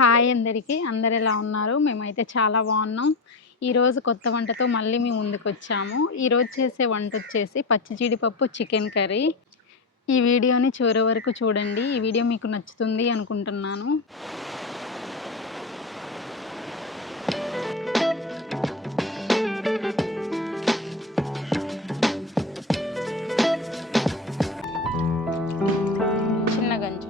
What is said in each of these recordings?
Hi అందరికీ. అందరూ ఎలా ఉన్నారు? మేమైతే చాలా బావున్నాం. ఈరోజు కొత్త వంటతో మళ్ళీ మీ ముందుకొచ్చాము. ఈరోజు చేసే వంటొచ్చేసి పచ్చి జీడిపప్పు చికెన్ కర్రీ. ఈ వీడియోని చివరి వరకు చూడండి. ఈ వీడియో మీకు నచ్చుతుంది అనుకుంటున్నాను. చిన్న గంజు.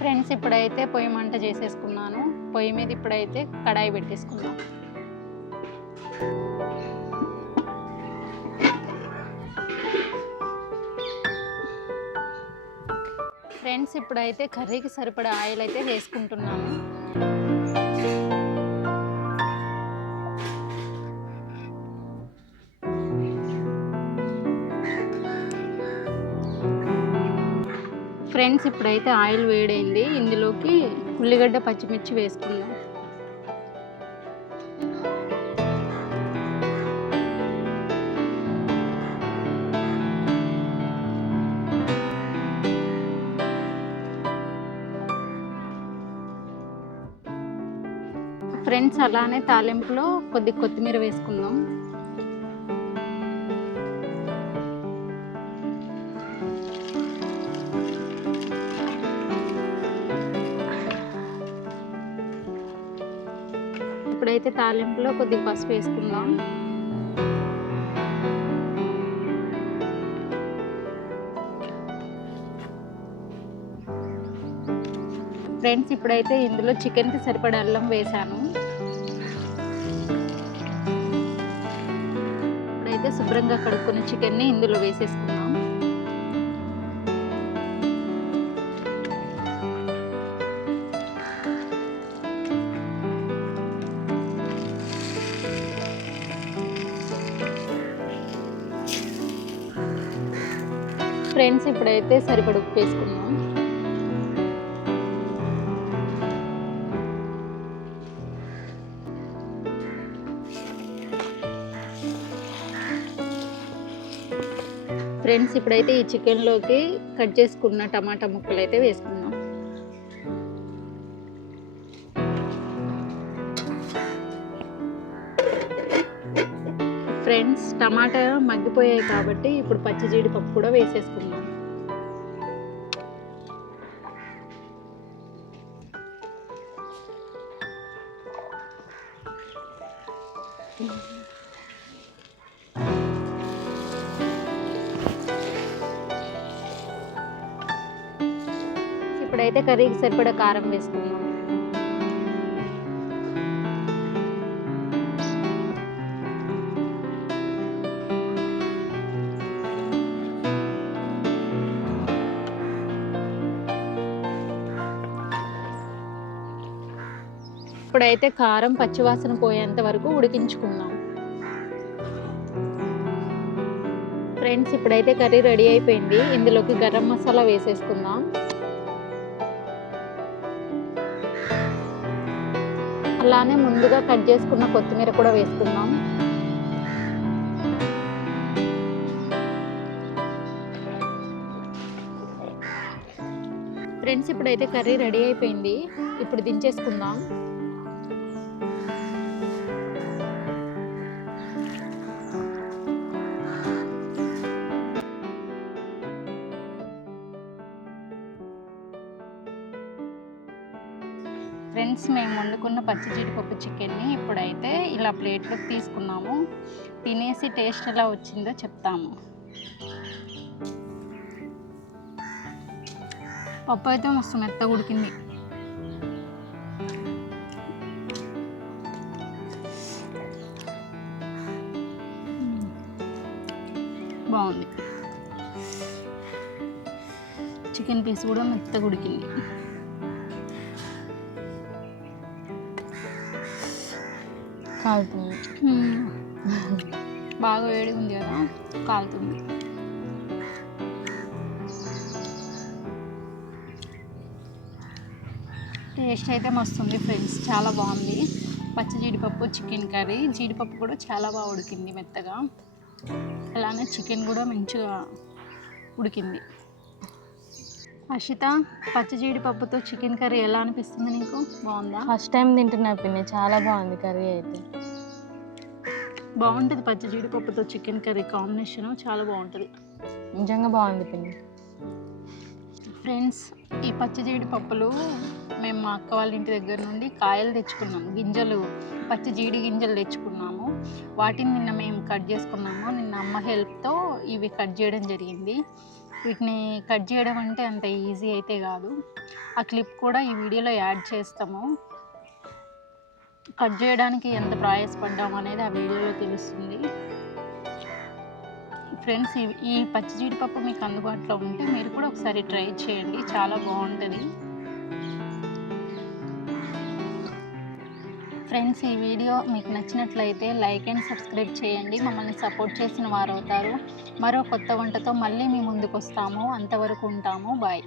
ఫ్రెండ్స్ ఇప్పుడైతే పొయ్యి మంట చేసేసుకున్నాను. పొయ్యి మీద ఇప్పుడైతే కడాయి పెట్టేసుకుందాం. ఫ్రెండ్స్ ఇప్పుడైతే కర్రీకి సరిపడా ఆయిల్ అయితే వేసుకుంటున్నాను. ఫ్రెండ్స్ ఇప్పుడైతే ఆయిల్ వేడైంది. ఇందులోకి ఉల్లిగడ్డ పచ్చిమిర్చి వేసుకుందాం. ఫ్రెండ్స్ అలానే తాలింపులో కొద్ది కొత్తిమీర వేసుకుందాం. ఇప్పుడైతే తాలింపులో కొద్దిగా పసుపు వేసుకుందాం. ఫ్రెండ్స్ ఇప్పుడైతే ఇందులో చికెన్కి సరిపడా అల్లం వేసాను. ఇప్పుడైతే శుభ్రంగా కడుక్కున్న చికెన్ని ఇందులో వేసేసుకుందాం. ఫ్రెండ్స్ ఇప్పుడైతే సరిపడా ఉప్పు వేసుకుందాం. ఫ్రెండ్స్ ఇప్పుడైతే ఈ చికెన్లోకి కట్ చేసుకున్న టమాటా ముక్కలు అయితే వేసుకుందాం. ఫ్రెండ్స్ టమాటా మగ్గిపోయాయి కాబట్టి ఇప్పుడు పచ్చి జీడిపప్పు కూడా వేసేసుకుందాం. ఇప్పుడైతే కర్రీకి సరిపడా కారం వేసుకుందాం. ఇప్పుడైతే కారం పచ్చివాసన పోయేంత వరకు ఉడికించుకుందాం. ఫ్రెండ్స్ ఇప్పుడైతే కర్రీ రెడీ అయిపోయింది. ఇందులోకి గరం మసాలా వేసేసుకుందాం. అలానే ముందుగా కట్ చేసుకున్న కొత్తిమీర కూడా వేసుకుందాం. ఫ్రెండ్స్ ఇప్పుడైతే కర్రీ రెడీ అయిపోయింది. ఇప్పుడు దించేసుకుందాం. ఫ్రెండ్స్ మేము వండుకున్న పచ్చి జీడిపప్పు చికెన్ని ఇప్పుడైతే ఇలా ప్లేట్లోకి తీసుకున్నాము. తినేసి టేస్ట్ ఎలా వచ్చిందో చెప్తాము. పప్పు అయితే మస్తు మెత్తగా ఉడికింది. బాగుంది. చికెన్ పీస్ కూడా మెత్తగా ఉడికింది. కాలుతుంది. బాగా వేడి ఉంది కదా, కాలుతుంది. టేస్ట్ అయితే మస్తుంది ఫ్రెండ్స్, చాలా బాగుంది. పచ్చి జీడిపప్పు చికెన్ కర్రీ. జీడిపప్పు కూడా చాలా బాగా ఉడికింది మెత్తగా, అలానే చికెన్ కూడా మంచిగా ఉడికింది. హర్షిత, పచ్చి జీడిపప్పుతో చికెన్ కర్రీ ఎలా అనిపిస్తుంది నీకు? బాగుందా? ఫస్ట్ టైం తింటున్నా పిన్ని, చాలా బాగుంది కర్రీ అయితే. బాగుంటుంది పచ్చి జీడిపప్పుతో చికెన్ కర్రీ కాంబినేషన్, చాలా బాగుంటుంది. నిజంగా బాగుంది పిన్ని. ఫ్రెండ్స్, ఈ పచ్చి జీడిపప్పులు మేము మా అక్క వాళ్ళ ఇంటి దగ్గర నుండి కాయలు తెచ్చుకున్నాము, గింజలు, పచ్చి జీడి గింజలు తెచ్చుకున్నాము. వాటిని నిన్న మేము కట్ చేసుకున్నాము. నిన్న అమ్మ హెల్ప్తో ఇవి కట్ చేయడం జరిగింది. వీటిని కట్ చేయడం అంటే అంత ఈజీ అయితే కాదు. ఆ క్లిప్ కూడా ఈ వీడియోలో యాడ్ చేస్తాము. కట్ చేయడానికి ఎంత ప్రయాసపడ్డాము అనేది ఆ వీడియోలో తెలుస్తుంది. ఫ్రెండ్స్, ఈ పచ్చి జీడిపప్పు మీకు అందుబాటులో ఉంటే మీరు కూడా ఒకసారి ట్రై చేయండి, చాలా బాగుంటుంది. ఫ్రెండ్స్, ఈ వీడియో మీకు నచ్చినట్లయితే లైక్ అండ్ సబ్స్క్రైబ్ చేయండి. మమ్మల్ని సపోర్ట్ చేసిన వారు అవుతారు. మరో కొత్త వంటతో మళ్ళీ మీ ముందుకు వస్తాము. అంతవరకు ఉంటాము. బాయ్.